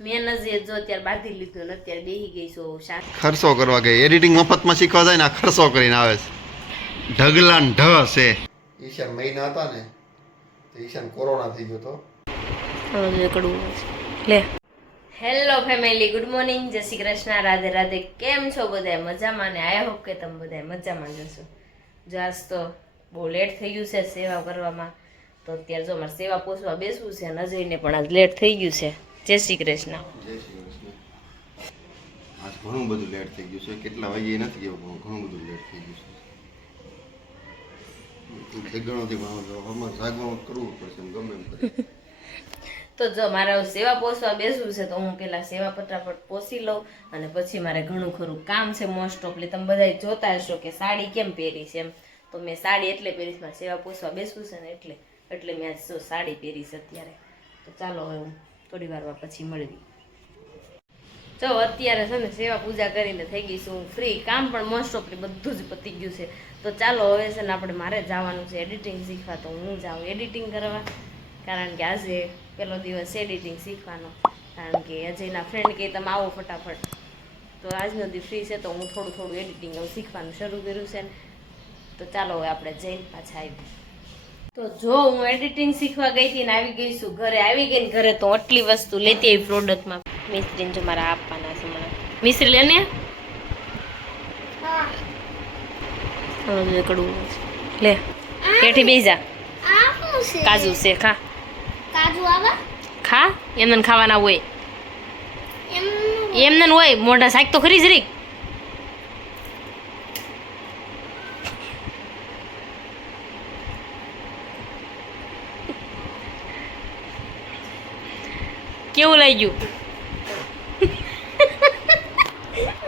મેં નજી જો અત્યારે બાંધી લીધું ને અત્યારે બેહી ગઈ છું શાક ખર્ચો કરવા ગઈ એડિટિંગ મફતમાં શીખવા જાય ને આ ખર્ચો કરીને આવે છે ઢગલા ને ઢ છે ઈશાન મહિના હતા ને તો ઈશાન કોરોના થઈ ગયો તો લે હેલો ફેમિલી, ગુડ મોર્નિંગ, જય શ્રી કૃષ્ણ, રાધે રાધે. કેમ છો બધા? મજામાં ને? આઈ હોપ કે તમે બધા મજામાં જશો. જો આજ તો બહુ લેટ થઈ ગયું છે સેવા કરવામાં, તો અત્યારે જો મારે સેવા પોસવા બેસવું છે અને અજયને પણ આજ લેટ થઈ ગયું છે. જય શ્રી કૃષ્ણ. જય શ્રી કૃષ્ણ. આજ ઘણું બધું લેટ થઈ ગયું છે. કેટલા વાગે નથી ગયો પણ ઘણું બધું લેટ થઈ ગયું છે. જગણોથી હમણાં જાગવાનું કરવું પડશે ગમે એમ કરે. તો જો મારે સેવા પોસવા બેસવું છે તો હું પેલા સેવા ફટાફટ પોસી લઉં અને પછી મારે ઘણું ખરું કામ છે. મોસ્ટ ઓફલી તમે બધા જોતા હશો કે સાડી કેમ પહેરી છે એમ, તો મેં સાડી એટલે પહેરીશ, મારે સેવા પોસવા બેસવું છે ને એટલે મેં આજ સાડી પહેરીશ અત્યારે. તો ચાલો હવે હું થોડી વારમાં પછી મળવી. જો અત્યારે છે ને સેવા પૂજા કરીને થઈ ગઈ છું હું ફ્રી. કામ પણ મોસ્ટ ઓફલી બધું જ પતી ગયું છે. તો ચાલો હવે છે ને આપણે મારે જવાનું છે એડિટિંગ શીખવા, તો હું જાઉં એડિટિંગ કરવા, કારણ કે આજે પહેલો દિવસ એડિટિંગ શીખવાનો. કારણ કે અજયના ફ્રેન્ડ કહે તમે આવો ફટાફટ, તો આજનો દી ફ્રી છે તો હું થોડું એડિટિંગ શીખવાનું શરૂ કર્યું છે. તો ચાલો હવે આપણે જઈને પાછા આવી. તો જો હું એડિટિંગ શીખવા ગઈ હતી ને આવી ગઈ છું ઘરે. આવી ગઈ ને ઘરે તો આટલી વસ્તુ લેતી આવી પ્રોડક્ટમાં. મિસ્ત્રીને જો મારા આપવાના છે મને. મિસ્ત્રી લેને કડવું લે પેઠી બેસી જા. કાજુ છે ખા. કાજુ આવે ખા, એમને ખાવાના હોય. એમને હોય મોઢા શાક તો ખરી જરીક. કેવું લાગ્યું?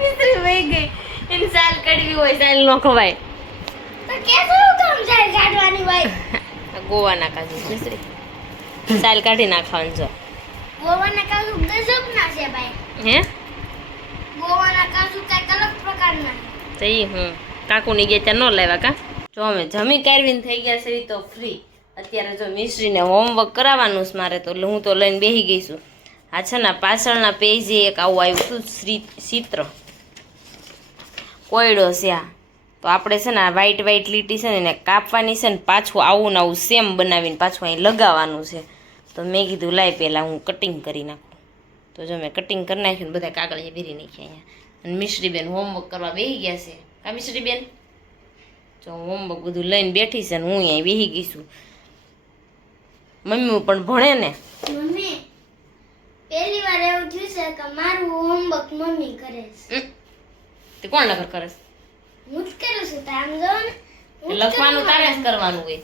મિસ્ત્રી વહી ગઈ. એની સાલ કડવી હોય, સાલ નો ખવાય. તો કે શું કામ જાય કાઢવાની ભાઈ? ગોવાના કાજુ મિસ્ત્રી સાલ કાઢી નાખવાનું. જો ગોવાના કાજુ ગજબ ના છે ભાઈ. હે ગોવાના કાજુ કઈક અલગ પ્રકારના તો ઈ હું કાકુની ગયા ત્યાં ન લાવ્યા કા. જો અમે જમી કારવીને થઈ ગયા છે તો ફ્રી. અત્યારે જો મિસ્ત્રીને હોમવર્ક કરાવવાનું છે મારે, તો હું તો લઈને બેસી ગઈ છું. આ છે ને પાછળના પેજે એક આવું આવ્યું હતું ચિત્ર કોયડો છે આ. તો આપણે છે ને આ વ્હાઈટ લીટી છે ને એને કાપવાની છે ને પાછું આવું ને આવું સેમ બનાવીને પાછું અહીં લગાવવાનું છે. તો મેં કીધું લાય પહેલાં હું કટિંગ કરી નાખું. તો જો મેં કટિંગ કરી નાખ્યું ને બધા કાગળિયા ભેરી નાખ્યા અહીંયા. અને મિશ્રીબેન હોમવર્ક કરવા બેસી ગયા છે. કા મિશ્રીબેન? જો હોમવર્ક બધું લઈને બેઠી છે ને હું અહીં બેસી ગઈ છું. મમ્મી પણ ભણે ને. મમ્મી પહેલી વાર એવું થયું છે કે મારું હોમવર્ક મમ્મી કરે છે. તે કોણ લગર કરે છે? હું જ કરું છું. તો આમ જો ને લખવાનું તારે જ કરવાનું હોય.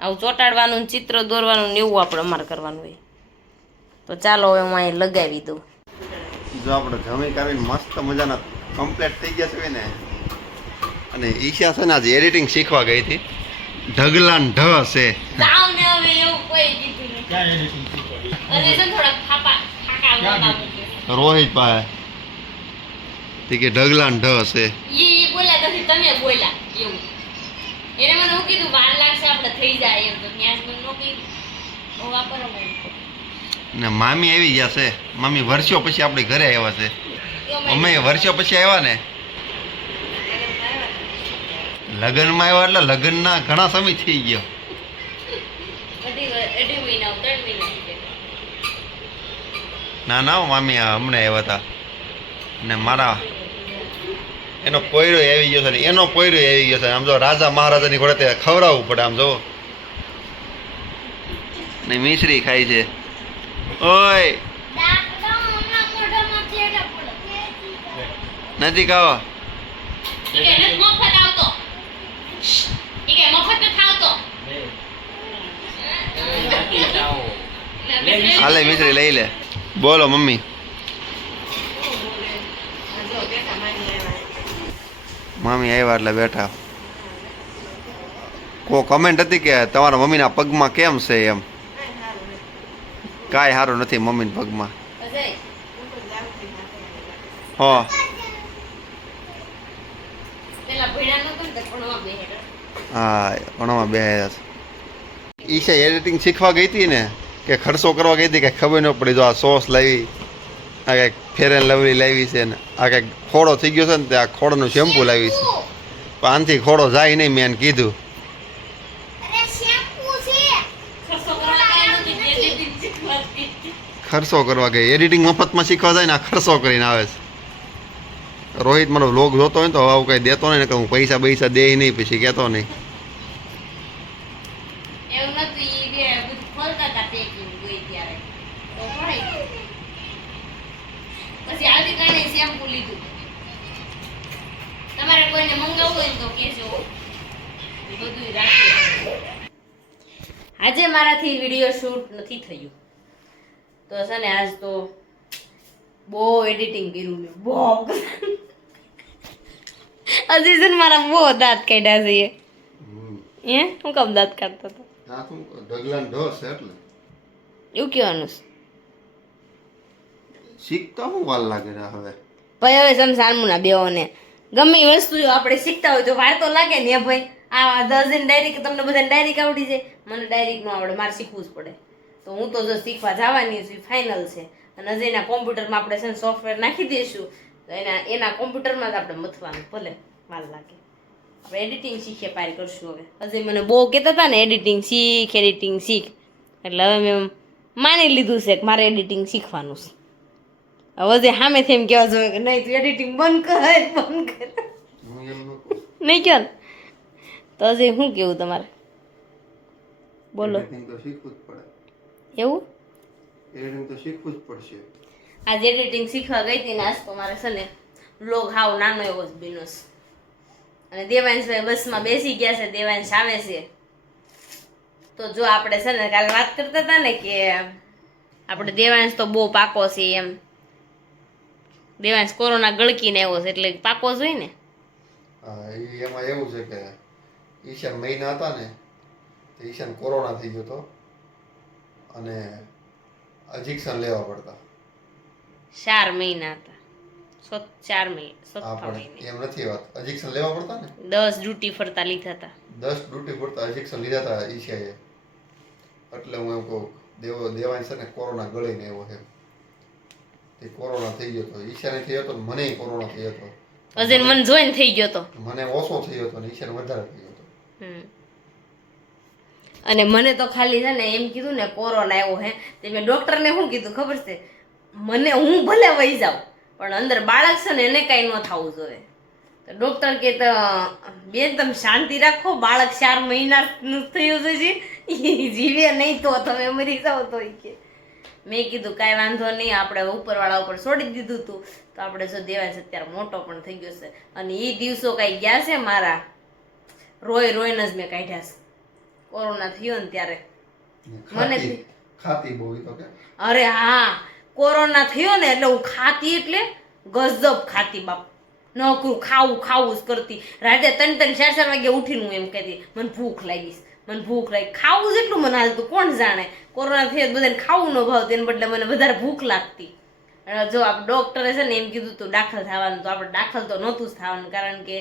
આવું ચોટાડવાનું ચિત્ર દોરવાનું ને એવું આપણે અમારે કરવાનું હોય. તો ચાલો હવે હું અહીં લગાવી દઉં. જો આપણે જમી કાઢીને મસ્ત મજાના કમ્પ્લીટ થઈ ગયા છે ને, અને ઈશા છે ને આજે એડિટિંગ શીખવા ગઈ હતી. ઢગલા ને ઢ છે. જાવ ને હવે એવું કોઈ કીધું નહીં. ક્યાં એડિટિંગ શીખવા? અને તો થોડા ફાકા મોટા રોહિત પાસે તે કે ઢગલા ને ઢ છે. ઈ બોલ્યા નથી, તમે બોલ્યા એવું. એને મને હું કીધું વાર લાગશે આપણે થઈ જાય એમ, તો ત્યાં જ મને નો કીધું. હું વાપરવા માંડ્યો. ને મામી આવી ગયા છે. મામી વર્ષો પછી આપણે ઘરે આવ્યા છે. અમે વર્ષો પછી આવ્યા ને, લગ્નમાં આવ્યા એટલે લગ્નના ઘણા સમય થઈ ગયો. અઢી મહિના 3 મહિના. ના ના મામી હમણાં આવ્યા હતા. ને મારા એનો પોયરો આવી ગયો છે ને એનો પોયરો આવી ગયો છે. આમ જો રાજા મહારાજાની ઘોડે તે ખવડાવવું પડે. આમ જો ને મિશ્રી ખાય છે. ઓય નજીક આવો. મફત આવતો. મફત નથી આવતો. હાલે મિશ્રી લઈ લે. બોલો મમ્મી. મમ્મી આવ્યા એટલે બેઠા. કોઈ કમેન્ટ હતી કે તમારા મમ્મીના પગમાં કેમ છે એમ. કાંઈ સારું નથી મમ્મીના પગમાં. હા હા ભણવામાં બેહ્યા છે. ઈશા એડિટિંગ શીખવા ગઈ હતી ને કે ખર્ચો કરવા ગઈ હતી કે ખબર ન પડી. જો આ સોસ લાવી, આ કંઈક ફેર એન્ડ લવલી લાવી છે ને આ કંઈક ખોડો થઈ ગયો છે ને તે આ ખોડોનું શેમ્પુ લાવી છે. પણ આનાથી ખોડો જાય નહીં, મેં એને કીધું. અરે શેમ્પુ છે. ખર્ચો કરવા ગઈ, એડિટિંગ મફતમાં શીખવા જાય ને આ ખર્ચો કરીને આવે છે. રોહિત મારો વ્લોગ જોતો હોય તો આવું કંઈ દેતો નહીં ને કે હું પૈસા દે નહીં, પછી કહેતો નહીં. એવું નતું, ઈ બે બધું ખોલતા હતા પેકિંગ ગઈ ત્યારે તો ભરાઈ ગયું. પછી આવી કારણે શેમ્પુ લીધું. તમારે કોઈને મંગાવવું હોય ને તો કહેજો, એ બધું રાખે. આજે મારાથી વિડીયો શૂટ નથી થયું તો છે ને આજ તો બહુ એડિટિંગ કર્યું મેં, બહુ. હજી છે ને મારા બહુ દાંત કાઢ્યા છે. હે હું કમ દાંત કાઢતો હતો? એવું કહેવાનું શીખતા હું વાર લાગે ને હવે. ભાઈ હવે સમસાનમુના બેઓને ગમે એ વસ્તુ જો આપણે શીખતા હોય તો વાર તો લાગે ને ભાઈ. આ 10 દિન ડાયરી તમને બધાને ડાયરી આવડી જાય, મને ડાયરી નો આવડે, મારે શીખવું જ પડે. તો હું તો જો શીખવા જવાની છું, ફાઇનલ છે. અને હજી એના કોમ્પ્યુટરમાં આપણે છે ને સોફ્ટવેર નાખી દઈશું તો એના કોમ્પ્યુટરમાં જ આપણે મથવાનું, ભલે વાર લાગે. આપણે એડિટિંગ શીખીએ પાર કરશું હવે. હજી મને બહુ કહેતા હતા ને એડિટિંગ શીખ, એટલે હવે મેં માની લીધું છે કે મારે એડિટિંગ શીખવાનું છે. હવે જે સામેથી એમ કહેવા જોઈએ કે નહીં તું એડિટિંગ બંધ કર. નહીં કહો ને તો હજી શું કેવું તમારે? બોલો. એવું એડિટિંગ તો શીખવું જ પડશે. આજે એડિટિંગ શીખવા ગઈ હતી ને આજ તો મારે છે ને વ્લોગ હાવ નાનો એવો જ બન્યો છે. અને દેવાંશભાઈ બસમાં બેસી ગયા છે, દેવાંશ આવે છે. તો જો આપણે છે ને કાલે વાત કરતા હતા ને કે આપણે દેવાંશ તો બહુ પાકો છે એમ. દેવાંશ કોરોના ગળકીને આવ્યો છે એટલે પાકો જ હોય ને. એમાં એવું છે કે ઈશાન મહિના હતા ને તો ઈશાન કોરોના થઈ ગયો હતો અને ઇન્જેક્શન લેવા પડતા. 4 મહિના હતા, 4 મહિના એમ નથી વાત, ઇન્જેક્શન લેવા પડતા ને 10 ડ્યુટી ફરતા લીધા હતા. 10 ડ્યુટી ફરતા ઇન્જેક્શન લીધા હતા ઈશાએ. એટલે હું એમ કહું દેવાંશ છે ને કોરોના ગળીને આવ્યો છે. તે કોરોના થઈ ગયો હતો, ઈશાને થયો હતો, મને કોરોના થયો હતો. અજય મને જોઈને થઈ ગયો હતો, મને ઓછો થયો હતો ને ઈશાને વધારે થયો હતો. અને મને તો ખાલી છે ને એમ કીધું ને કોરોના આવ્યો હે તે મેં ડોક્ટરને શું કીધું ખબર છે? મને હું ભલે વહી જાઉં પણ અંદર બાળક છે ને એને કાંઈ ન થવું જોઈએ. તો ડોક્ટર કે તો બેન તમે શાંતિ રાખો, બાળક 4 મહિનાનું થયું છે, જીવે નહીં તો તમે મરી જાઓ. તો કે મેં કીધું કાંઈ વાંધો નહીં, આપણે ઉપરવાળા ઉપર છોડી દીધું હતું તો આપણે જો દેવાંશ અત્યારે મોટો પણ થઈ ગયો છે. અને એ દિવસો કાંઈ ગયા છે મારા, રોઈને જ મેં કાઢ્યા છે. કોરોના થયો ને ત્યારે મને ખાતી બહુ તો કે અરે હા કોરોના થયો ને એટલે હું ખાતી એટલે ગજબ ખાતી બાપ. નકરું ખાવું જ કરતી. રાતે 3-4 વાગે ઉઠીને હું એમ કહેતી મને ભૂખ લાગી, ખાવું જેટલું મને હાલતું કોણ જાણે. કોરોના થયો બધાને ખાવું ન ભાવતું, એને બદલે મને વધારે ભૂખ લાગતી. અને જો આપણે ડોક્ટરે છે ને એમ કીધું તું દાખલ થવાનું, તો આપણે દાખલ તો નહોતું જ થવાનું કારણ કે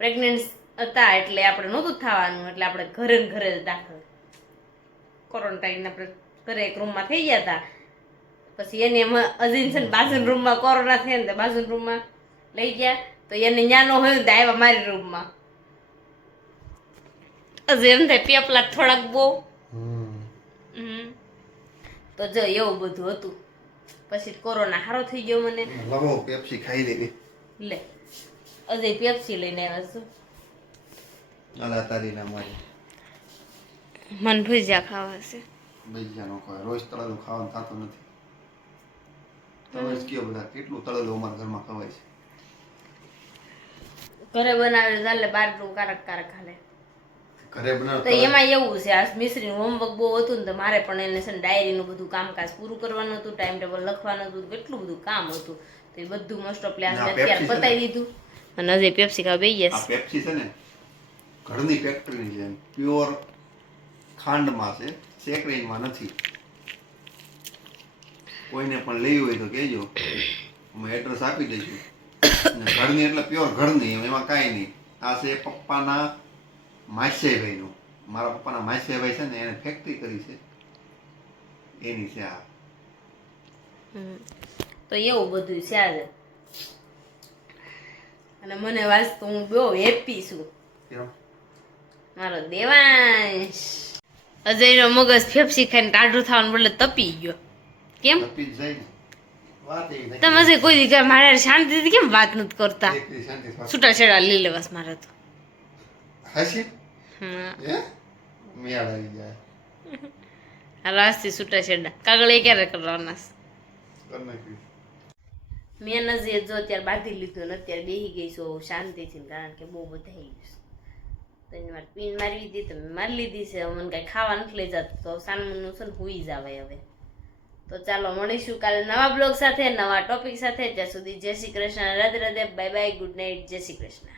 પ્રેગ્નન્ટ હતા એટલે આપણે નહોતું જ થવાનું. એટલે આપણે ઘરે જ દાખલ ક્વોરન્ટાઈન આપણે ઘરે એક રૂમમાં થઈ ગયા હતા. પછી એને અજીન છે ને બાજુના રૂમમાં કોરોના થયા ને બાજુના રૂમમાં લઈ ગયા તો એને ન્યાનો હોય તો આવ્યા મારી રૂમમાં. હજી એમ થાય પેપલા થોડાક બહુ. તો જો એવું બધું હતું. પછી કોરોના સારો થઈ ગયો મને. લવો પેપ્સી ખાઈ લેવી. લે અજય પેપ્સી લઈને આવ્યા છું. અલા તારી ના મારી. મન ભજીયા ખાવા છે. ભજીયા નો ખાય, રોજ તળેલું ખાવાનું થતું નથી. તમે જ કયો બધા કેટલું તળેલું અમારા ઘરમાં ખવાય છે. ઘરે બનાવે ચાલે, બહારનું કારક હાલે. ઘરે બનાવ તો એમાં એવું છે આ મિશ્રીનું હોમવર્ક બહુ હતું ને તો મારે પણ એને છે ને ડાયરીનું બધું કામકાજ પૂરું કરવાનું હતું, ટાઈમ ટેબલ લખવાનું હતું, કેટલું બધું કામ હતું. તો એ બધું મોસ્ટ ઓફ અત્યારે પતાવી દીધું. અને હજી પેપ્સી ખાવા બેસી ગયા. આ પેપ્સી છે ને ઘરની ફેક્ટરીની છે, પ્યોર ખાંડમાં છે, સેકરીમાં નથી. કોઈને પણ લેવી હોય તો કહેજો, અમે એડ્રેસ આપી દઈશું. ઘરની એટલે પ્યોર ઘરની, એમાં કાંઈ નહીં. આ છે પપ્પાના માસ્યાભાઈનું. મારા પપ્પાના માસ્યાભાઈ છે ને એને ફેક્ટરી કરી છે એની છે આ. તો એવું બધું છે આજે અને મને વાંચતો હું બહુ હેપી છું કેમ મારો દેવાંશ અજયનો મગજ ફેફસી ખાઈને ટાઢું થવાનું બદલે તપી ગયો કેમ તપી જ જાય ને વાત એવી નથી. તમે અજય કોઈ દી મારા શાંતિથી કેમ વાત નથી કરતા એકલી શાંતિ સાથે. છૂટા છેડા લઈ લેવાસ મારે તો હાસી હા હે મેળ આવી જાય રાજથી છૂટા છેડા કાગળ એ ક્યારે કરવાના છે? કર નાખ્યું. મેં નજીક જો અત્યારે બાંધી લીધું ને અત્યારે બેસી ગઈ છું શાંતિથી કારણ કે બહુ બધાઈ ગયું છે તો એની વાર પીન મારવી હતી તો મેં મારી લીધી છે હવે મને કાંઈ ખાવા નથી લઈ જતું તો સાનમુનું છે ને હુઈ જવાય હવે તો ચાલો મળીશું કાલે નવા બ્લોગ સાથે નવા ટોપિક સાથે ત્યાં સુધી જય Shri Krishna Radhe Radhe bye bye good night જય શ્રી કૃષ્ણ